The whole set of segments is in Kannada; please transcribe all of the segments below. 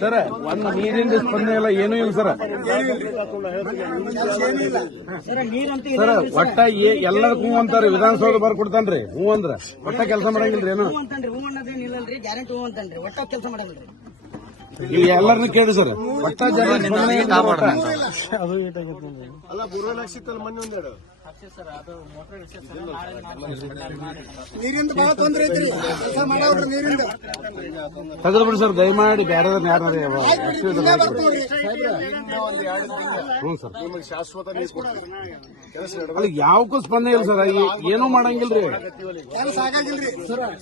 ಸರ್ ಒಂದು ನೀರಿನ ಸ್ಪಂದನೆ ಇಲ್ಲ, ಏನೂ ಇಲ್ಲ ಸರ್. ಸರ್ ಒಟ್ಟ ಎಲ್ಲದಕ್ಕೂ ಹೂ ಅಂತಾರ, ವಿಧಾನಸೌಧ ಬರ್ಕೊಡ್ತಾನ್ರಿ ಹೂ ಅಂದ್ರ ಒಟ್ಟ ಕೆಲಸ ಮಾಡಂಗಿಲ್ರಿ. ಏನು ಈಗ ಎಲ್ಲರನ್ನು ಕೇಳಿ ಸರ್, ಒಟ್ಟ ಜನ ಸ್ಪಂದನೆ ಅಲ್ಲ ಬುರ್ವಲಕ್ಷಿಕಲ್ ಮಣ್ಣು ಒಂದೆರಡು ನೀರಿಂದ ಬಹಳ ತೊಂದರೆ ಐತ್ರಿ, ಕೆಲಸ ಮಾಡೋರು ನೀರಿಂದ ತೆಗೆದು ಬಿಡಿ ಸರ್ ದಯಮಾಡಿ. ಬೇರೆ ಯಾರು ಹ್ಞೂ ಸರ್, ನಿಮಗೆ ಶಾಶ್ವತ ನೀರು ಕೊಡ್ತೀವಿ. ಅಲ್ಲಿ ಯಾವಕ್ಕೂ ಸ್ಪಂದನೆ ಇಲ್ಲ ಸರ್, ಏನೂ ಮಾಡಂಗಿಲ್ರಿ. ಕೆಲಸ ಆಗಾಗಿಲ್ರಿ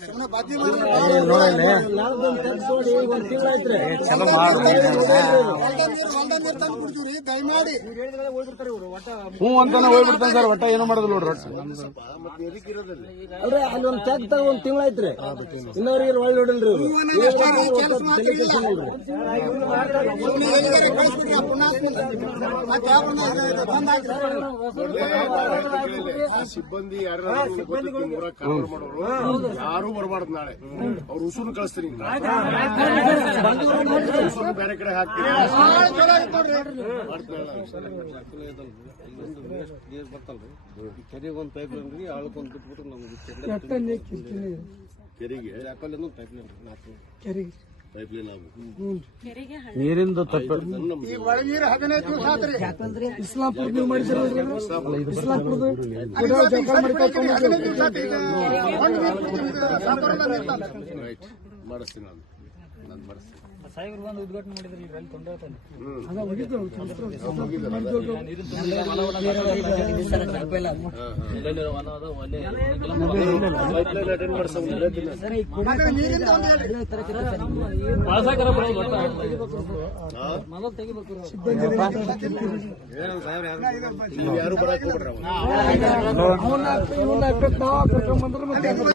ಸುಮ್ಮನೆ ಬಾಧ್ಯ ತಂದು ಕೊಡ್ತೀವ್ರಿ ದಯಮಾಡಿ. ಹ್ಞೂ ಅಂತಾನೆ ಹೋಗ್ಬಿಡ್ತಾನೆ ಸರ್, ಒಟ್ಟ ಏನೂ ಮಾಡೋದಿಲ್ಲ ನೋಡ್ರಿ. ಅಲ್ರಿ ಅಲ್ಲಿ ಒಂದ್ ಟ್ಯಾಕ್ ತಗ ಒಂದ್ ತಿಂಗಳ ಐತ್ರಿ, ಇನ್ನವ್ರಿಗೆ ಒಳ್ಳೆ ನೋಡಿಲ್ರಿ. ಸಿಬ್ಬಂದಿ ಯಾರು ಮಾಡೋರು ಯಾರು ಬರಬಾರ್ದು. ನಾಳೆ ಅವ್ರ ಉಸುರು ಕಳಿಸ್ತೀನಿ, ಉಸುರು ಬೇರೆ ಕಡೆ ಹಾಕ್ತೀನಿ. ನೀರ್ ಬರ್ತಲ್ರಿ, ಕೆರೆಗೆ ಒಂದ್ ಪೈಪ್ ಲೈನ್ ರೀ, ಆಳಕ್ಕೊಂದ್ ಬಿಟ್ಬಿಟ್ಟು ನಮ್ಗೆ ಕೆರೆಗೆ ಯಾಕಲ್ಲಿ ಪೈಪ್ ಲೈನ್ ಪೈಪ್ ಲೈನ್ ಆಗ್ಬೇಕು. ನೀರಿಂದ ತಪ್ಪ ಈಗ ಒಳಗೆ ನೀರು 15 ದಿವಸ ಆತ್ರಿ. ಇಸ್ಲಾಂಪುರ ನೀವು ಮಾಡಿಸಿರಲ್ರಿ, ಇಸ್ಲಾಂಪುರದ ರೈಟ್ ಮಾಡಿಸ್ತೀನಿ ನಾನು ಮಾಡಿಸ್ತೀನಿ. ಸಾಹೇಬ್ರು ಬಂದು ಉದ್ಘಾಟನೆ ಮಾಡಿದ್ರಿ, ಇಲ್ಲಿ ತೊಂದರೆ ಆಯ್ತು. ಯಾರು ಬರಕ್ ಹೋಗ್ಬಿಡ್ರಿ.